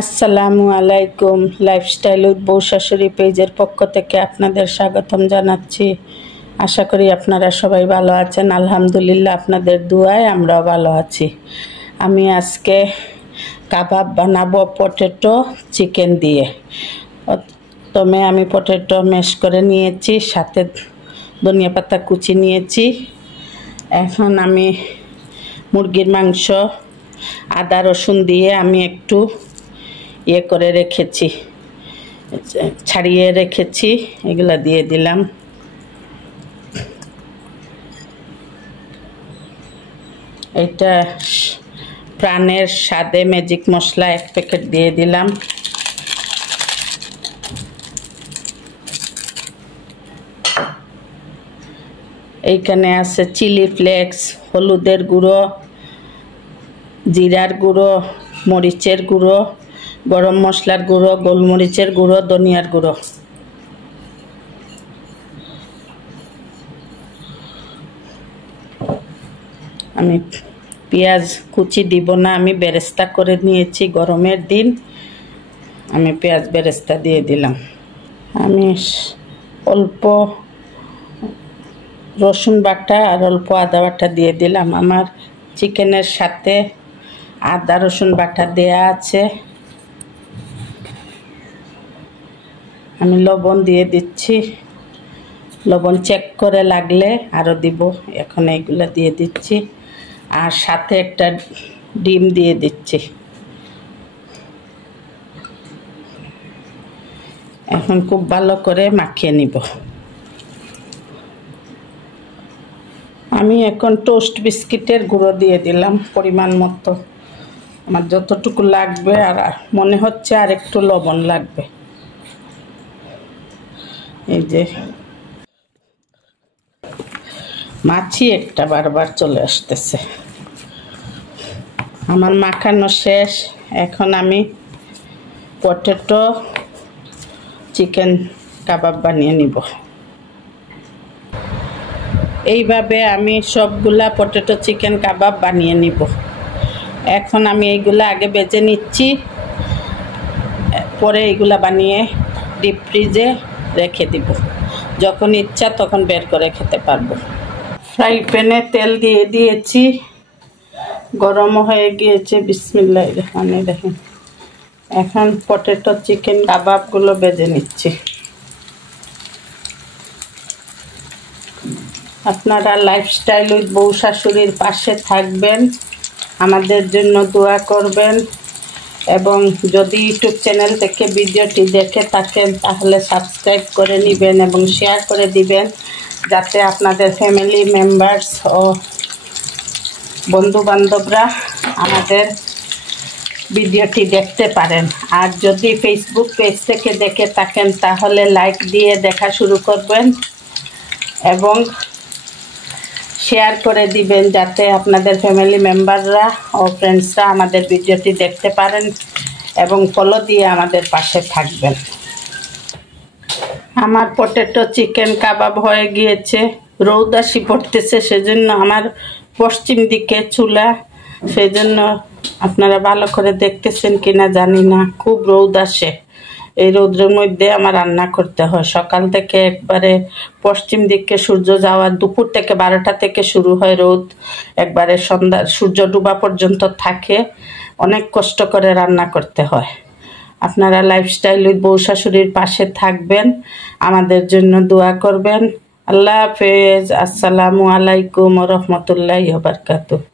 আসসালামু আলাইকুম। Lifestyle with বউ শাশুড়ি পেজের পক্ষ থেকে আপনাদের স্বাগতম জানাচ্ছি। আশা করি আপনারা সবাই ভালো আছেন। আলহামদুলিল্লাহ, আপনাদের দুয়ায় আমরাও ভালো আছি। আমি আজকে কাবাব বানাবো পটেটো চিকেন দিয়ে। প্রথমে আমি পটেটো ম্যাশ করে নিয়েছি, সাথে ধনিয়া পাতা কুচি নিয়েছি। এখন আমি মুরগির মাংস আদা রসুন দিয়ে আমি একটু করে রেখেছি, ছাড়িয়ে রেখেছি, এগুলা দিয়ে দিলাম। এটা প্রাণের স্বাদে ম্যাজিক মশলা 1 প্যাকেট দিয়ে দিলাম। এইখানে আছে চিলি ফ্লেক্স, হলুদের গুঁড়ো, জিরার গুঁড়ো, মরিচের গুঁড়ো, গরম মশলার গুঁড়ো, গোলমরিচের গুঁড়ো, ধনিয়ার গুঁড়ো। আমি পেঁয়াজ কুচি দিব না, আমি বেরেস্তা করে নিয়েছি। গরমের দিন আমি পেঁয়াজ বেরেস্তা দিয়ে দিলাম। আমি অল্প রসুন বাটা আর অল্প আদা বাটা দিয়ে দিলাম। আমার চিকেনের সাথে আদা রসুন বাটা দেয়া আছে। আমি লবণ দিয়ে দিচ্ছি, লবণ চেক করে লাগলে আরও দিব। এখন এইগুলো দিয়ে দিচ্ছি, আর সাথে একটা ডিম দিয়ে দিচ্ছি। এখন খুব ভালো করে মাখিয়ে নিব। আমি এখন টোস্ট বিস্কিটের গুঁড়ো দিয়ে দিলাম পরিমাণ মতো, আমার যতটুকু লাগবে। আর মনে হচ্ছে আর একটু লবণ লাগবে। এই যে মাছি একটা বারবার চলে আসতেছে। আমার মাখানো শেষ। এখন আমি পটেটো চিকেন কাবাব বানিয়ে নিব। এইভাবে আমি সবগুলা পটেটো চিকেন কাবাব বানিয়ে নিব। এখন আমি এইগুলা আগে বেজে নিচ্ছি, পরে এইগুলা বানিয়ে ডিপ ফ্রিজে রেখে দিব। যখন ইচ্ছা তখন বের করে খেতে পারবো। ফ্রাই প্যানে তেল দিয়ে দিয়েছি, গরম হয়ে গিয়েছে। বিসমিল্লাহির রহমানির রহিম। এখন পটেটো চিকেন কাবাবগুলো ভেজে নিচ্ছি। আপনারা লাইফস্টাইল উইথ বউ শাশুড়ির পাশে থাকবেন, আমাদের জন্য দোয়া করবেন, এবং যদি ইউটিউব চ্যানেল থেকে ভিডিওটি দেখে থাকেন তাহলে সাবস্ক্রাইব করে নেবেন এবং শেয়ার করে দিবেন, যাতে আপনাদের ফ্যামিলি মেম্বার্স ও বন্ধুবান্ধবরা আমাদের ভিডিওটি দেখতে পারেন। আর যদি ফেসবুক পেজ থেকে দেখে থাকেন তাহলে লাইক দিয়ে দেখা শুরু করবেন এবং শেয়ার করে দিবেন, যাতে আপনাদের ফ্যামিলি মেম্বাররা ও ফ্রেন্ডসরা আমাদের ভিডিওটি দেখতে পারেন এবং ফলো দিয়ে আমাদের পাশে থাকবেন। আমার পটেটো চিকেন কাবাব হয়ে গিয়েছে। রোদ আসি পড়তেছে, সেজন্য আমার পশ্চিম দিকে চুলা, সেজন্য আপনারা ভালো করে দেখতেছেন কিনা জানি না। খুব রোদ আসে, এই রোদের মধ্যে আমার রান্না করতে হয়। সকাল থেকে একবারে পশ্চিম দিকে সূর্য যাওয়ার, দুপুর থেকে 12টা থেকে শুরু হয় রোদ, একবারে সন্ধ্যা সূর্য ডুবা পর্যন্ত থাকে। অনেক কষ্ট করে রান্না করতে হয়। আপনারা লাইফস্টাইল উইথ বউ শাশুড়ির পাশে থাকবেন, আমাদের জন্য দোয়া করবেন। আল্লাহ হাফেজ। আসসালামু আলাইকুম ওয়া রাহমাতুল্লাহি ওয়া বারাকাতুহু।